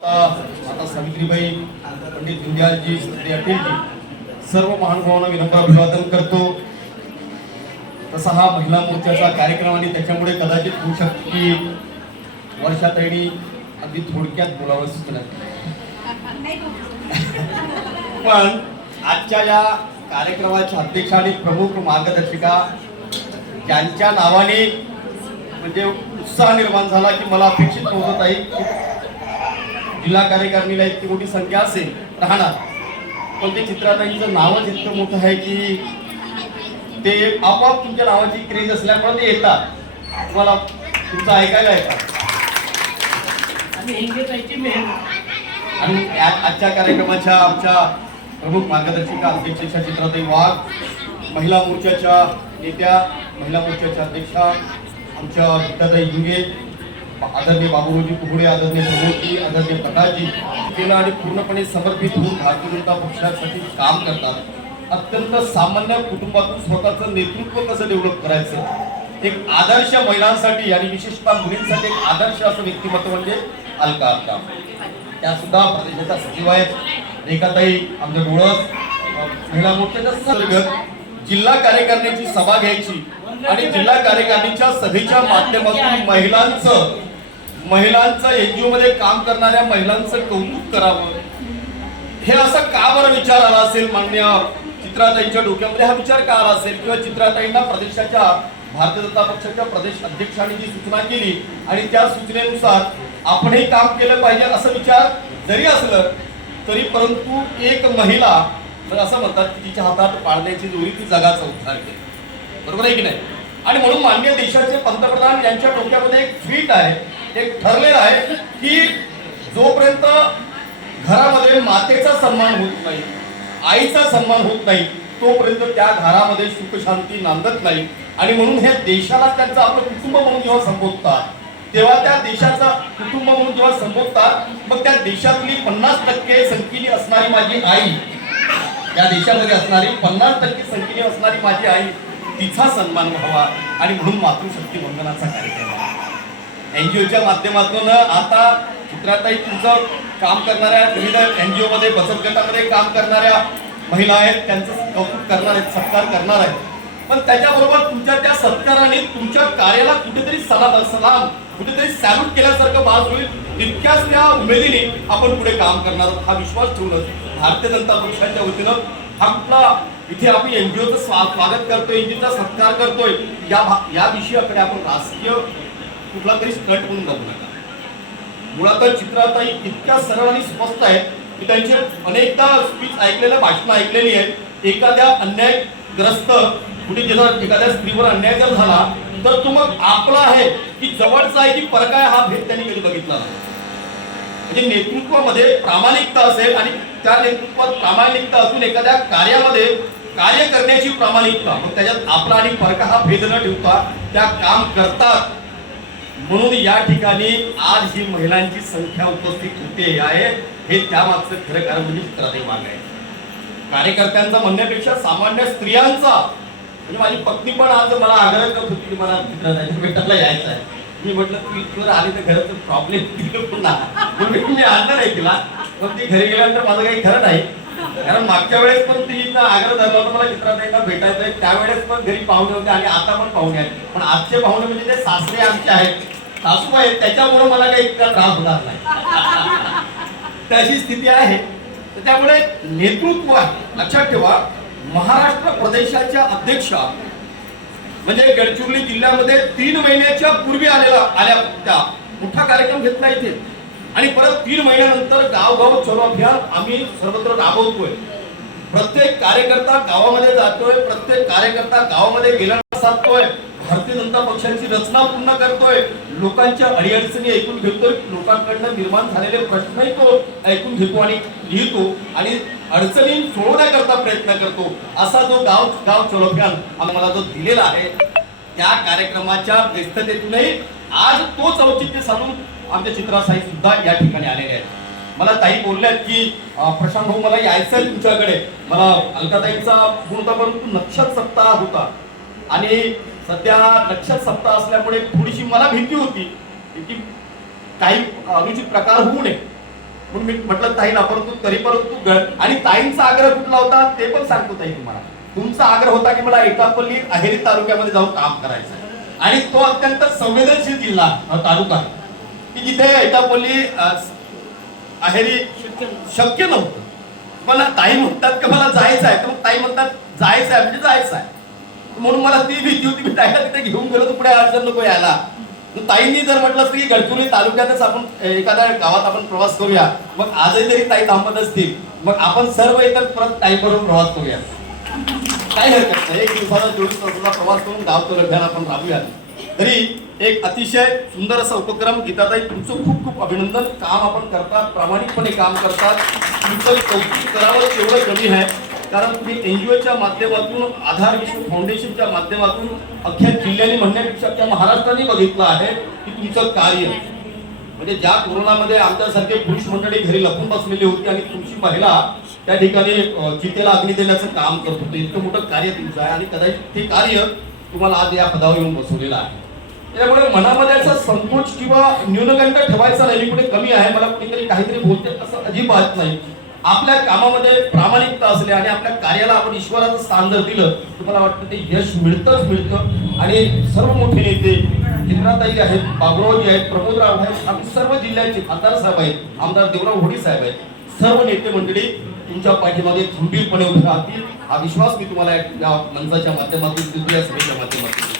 आता सावित्रीबाई पंडित दीनदयालजी श्री अटलजी सर्व महानुभावांना विनम्र अभिवादन करतो. तसा हा महिला मोर्चाचा कार्यक्रम आणि त्याच्यामुळे कदाचित होऊ शकते की वर्षाताईने अगदी थोडक्यात बोलावं सुचलं पण आजच्या या कार्यक्रमाच्या अध्यक्ष आणि प्रमुख मार्गदर्शिका ज्यांच्या नावाने म्हणजे उत्साह निर्माण झाला की मला अपेक्षित नव्हतं ताई. जिल्हा कार्यकारिणीला इतकी मोठी संख्या असेल राहणार. पण ते चित्राताईंचं नावच इतकं मोठं आहे की ते आपोआप तुमच्या नावाची क्रेज असल्यामुळे ते येतात. तुम्हाला तुमचं ऐकायला येतात आणि आजच्या कार्यक्रमाच्या आमच्या प्रमुख मार्गदर्शिका अध्यक्षा चित्राताई वाघ महिला मोर्चाच्या नेत्या महिला मोर्चाच्या अध्यक्षा आमच्या गीताताई हिंगे आदरणीय बाबूरावजी कुबडे आदरणीय प्रमोदजी आदरणीय प्रकाशजी केलं आणि पूर्णपणे समर्पित होऊन भारतीय जनता पक्षासाठी काम करतात. अत्यंत सामान्य कुटुंबातून स्वतःचं नेतृत्व कसं डेव्हलप करायचं? एक आदर्श महिलांसाठी आणि विशेषतः मुलींसाठी एक आदर्श असं व्यक्तिमत्व म्हणजे अलका अलका त्या सुद्धा प्रदेशाच्या सचिव आहेत. रेखाताई आमच्या डोळस महिला मोर्चाच्या अंतर्गत जिल्हा कार्यकारिणीची सभा घ्यायची आणि जिल्हा कार्यकारिणीच्या सभेच्या माध्यमातून महिलांचं महिलांचं एनजीओ मध्ये काम करणाऱ्या महिलांचं कौतुक करावं. हे असं का बरं विचार आला असेल मान्य चित्राताईंच्या डोक्यामध्ये? हा विचार का आला असेल? किंवा चित्राताईंना प्रदेशाच्या भारतीय जनता पक्षाच्या प्रदेश अध्यक्षांनी जी सूचना केली आणि त्या सूचनेनुसार आपणही काम केलं पाहिजे असा विचार जरी असलं तरी परंतु एक महिला असं म्हणतात की तिच्या हातात पाळण्याची जोडी ती जगाचा उद्धार केली. बरोबर आहे की नाही? आणि म्हणून मान्य देशाचे पंतप्रधान यांच्या डोक्यामध्ये एक ट्विट आहे. एक ठरलेलं आहे की जोपर्यंत घरामध्ये मातेचा सन्मान होत नाही आईचा सन्मान होत नाही तोपर्यंत त्या घरामध्ये सुख शांती नांदत नाही. आणि म्हणून हे देशाला त्यांचं आपलं कुटुंब म्हणून जेव्हा संबोधतात तेव्हा त्या देशाचा कुटुंब म्हणून जेव्हा संबोधतात मग त्या देशातली पन्नास टक्के संख्येने असणारी माझी आई या देशामध्ये असणारी पन्नास टक्के संख्येने असणारी माझी आई तिचा सन्मान व्हावा. आणि म्हणून मातृशक्ती वंदनाचा कार्यक्रम एनजीओच्या माध्यमातून आता चित्राताई तुमचं काम करणाऱ्या विविध एनजीओ मध्ये बचत गटामध्ये काम करणाऱ्या महिला आहेत त्यांचं कौतुक करणार आहेत सत्कार करणार आहेत. पण त्याच्याबरोबर तुमच्या त्या सत्काराने तुमच्या कार्याला कुठेतरी सलाम सलाम कुठेतरी सॅल्यूट केल्यासारखं भास होईल तितक्याच त्या उमेदीने आपण पुढे काम करणार आहोत. हा विश्वास ठेवूनच भारतीय जनता पक्षाच्या वतीनं हा कुठला इथे आपण एनजीओचं स्वागत करतोय एनजीओचा सत्कार करतोय. या भा- या विषयाकडे आपण राजकीय कुठला तरी स्कट म्हणून बघू नका. मुळातच चित्राताई इतक्या सरळ आणि स्पष्ट आहे की त्यांचे अनेकदा स्पीच ऐकलेल्या भाषणं ऐकलेली आहेत. एखाद्या अन्यायग्रस्त कुठे जर एखाद्या स्त्रीवर अन्याय जर झाला तर तो मग आपला आहे की जवळचा आहे की परकाय हा भेद त्यांनी कधी बघितला नाही. म्हणजे नेतृत्वामध्ये प्रामाणिकता असेल आणि त्या नेतृत्वात प्रामाणिकता असून एखाद्या कार्यामध्ये कार्य करण्याची प्रामाणिकता मग त्याच्यात आपला आणि परका हा भेद न ठेवता त्या काम करतात. म्हणून या ठिकाणी आज ही महिलांची संख्या उपस्थित होते आहे हे त्यामागचं खरं कारण म्हणजे चित्राताई माग आहे. कार्यकर्त्यांचा म्हणण्यापेक्षा सामान्य स्त्रियांचा म्हणजे माझी पत्नी पण आज मला आग्रह करत होती की मला चित्राताईच्या भेटायला यायचं आहे. मी म्हटलं तू इथवर आली तर घराचं प्रॉब्लेम पुन्हा मी आणणार आहे तिला. मग ती घरी गेल्यानंतर माझं काही खरं नाही. कारण मागच्या वेळेस पण तिचा आग्रह धरला होता मला चित्राताईंना भेटायचं आहे. त्यावेळेस पण घरी पाहुणे होते आणि आता पण पाहुणे आहेत. पण आजचे पाहुणे म्हणजे ते सासरे आमचे आहेत सासू आहेत त्याच्यामुळे मला काही इतका त्रास होणार नाही. त्याची स्थिती आहे. तर त्यामुळे नेतृत्व आहे. लक्षात ठेवा महाराष्ट्र प्रदेशाच्या अध्यक्षा म्हणजे गडचिरोली जिल्ह्यामध्ये तीन महिन्याच्या पूर्वी आलेला आल्या त्या. मोठा कार्यक्रम घेतला इथे. आणि परत तीन महिन्यानंतर गावगाव चलो अभियान आम्ही सर्वत्र राबवतोय. प्रत्येक कार्यकर्ता गावामध्ये जातोय प्रत्येक कार्यकर्ता गावामध्ये गेल्यानंतर साधतोय भारतीय जनता पक्षाची रचना पूर्ण करतोय. लोकांच्या अडीअडचणी ऐकून घेतोय लोकांकडनं निर्माण झालेले प्रश्नही तो ऐकून घेतो आणि लिहितो आणि अडचणी सोडवण्याकरता प्रयत्न करतो. असा जो गाव गाव चलोभियान आम्हाला जो दिलेला आहे त्या कार्यक्रमाच्या व्यस्ततेतूनही आज तोच औचित्य साधून आमच्या चित्रासाई सुद्धा या ठिकाणी आलेले आहेत. मला ताई बोलल्यात की प्रशांत भाऊ मला यायचं आहे तुमच्याकडे. मला अलकाताईंचा होता परंतु नक्षत सप्ताह होता. आणि सध्या नक्षत सप्ताह असल्यामुळे थोडीशी मला भीती होती. की काही अनुचित प्रकार होऊ नये. म्हणून मी म्हटलं ताईला परंतु तरी परंतु आणि ताईंचा आग्रह कुठला होता ते पण सांगतो ताई तुम्हाला. तुमचा आग्रह होता की मला एकापल्ली अहेरी तालुक्यामध्ये जाऊन काम करायचं आहे. आणि तो अत्यंत संवेदनशील जिल्हा तालुका. आहे. की जिथे एटापल्ली अहेरी शक्य नव्हतं. मला ताई म्हणतात की मला जायचं आहे. तर मग ताई म्हणतात जायचं आहे म्हणजे जायचं आहे. म्हणून मला ती भीती होती मी ताईला तिथे घेऊन गेलो तर पुढे अडचण नको यायला. ताईंनी जर म्हटलं असतं की गडचिरोली तालुक्यातच आपण एखाद्या गावात आपण प्रवास करूया मग आजही तरी ताई थांबत असतील. मग आपण सर्व इतर परत ताईबरोबर प्रवास करूया. काही हरकत नाही. एक दिवसाचा चोवीस तासाचा प्रवास करून गाव तो आपण राबूया. तरी एक अतिशय सुंदर असा उपक्रम गीताताई तुमचं खूप खूप अभिनंदन. काम आपण करतात प्रामाणिकपणे काम करतात. तुमचं कौतुक करावं तेवढं कमी आहे. कारण तुम्ही एन जी ओच्या माध्यमातून आधार विश्व फाउंडेशनच्या माध्यमातून अख्ख्या जिल्ह्याने म्हणण्यापेक्षा त्या महाराष्ट्राने बघितलं आहे की तुमचं कार्य. म्हणजे ज्या कोरोनामध्ये आमच्यासारखे पुरुष मंडळी घरी लपून बसलेली होती आणि तुमची महिला त्या ठिकाणी जितेला अग्नी देण्याचं काम करत होते. इतकं मोठं कार्य तुमचं आहे आणि कदाचित ते कार्य तुम्हाला आज या पदावर येऊन बसवलेलं आहे. त्यामुळे मनामध्ये असा संकोच किंवा न्यूनगंड ठेवायचा नाही. मी कुठे कमी आहे मला कुठेतरी काहीतरी बोलते असं अजिबात नाही. आपल्या कामामध्ये प्रामाणिकता असली आणि आपल्या कार्याला आपण ईश्वराचं स्थान जर दिलं तर मला वाटतं ते यश मिळतंच मिळतं. आणि सर्व मोठे नेते जिल्हाताई आहेत बाबुरावजी आहेत प्रमोदराव आहेत आम्ही सर्व जिल्ह्याचे खासदार साहेब आहेत आमदार देवराव होडी साहेब आहेत. सर्व नेते मंडळी तुमच्या पाठीमागे खंबीरपणे उभे राहतील. हा विश्वास मी तुम्हाला या मंचाच्या माध्यमातून सभेच्या माध्यमातून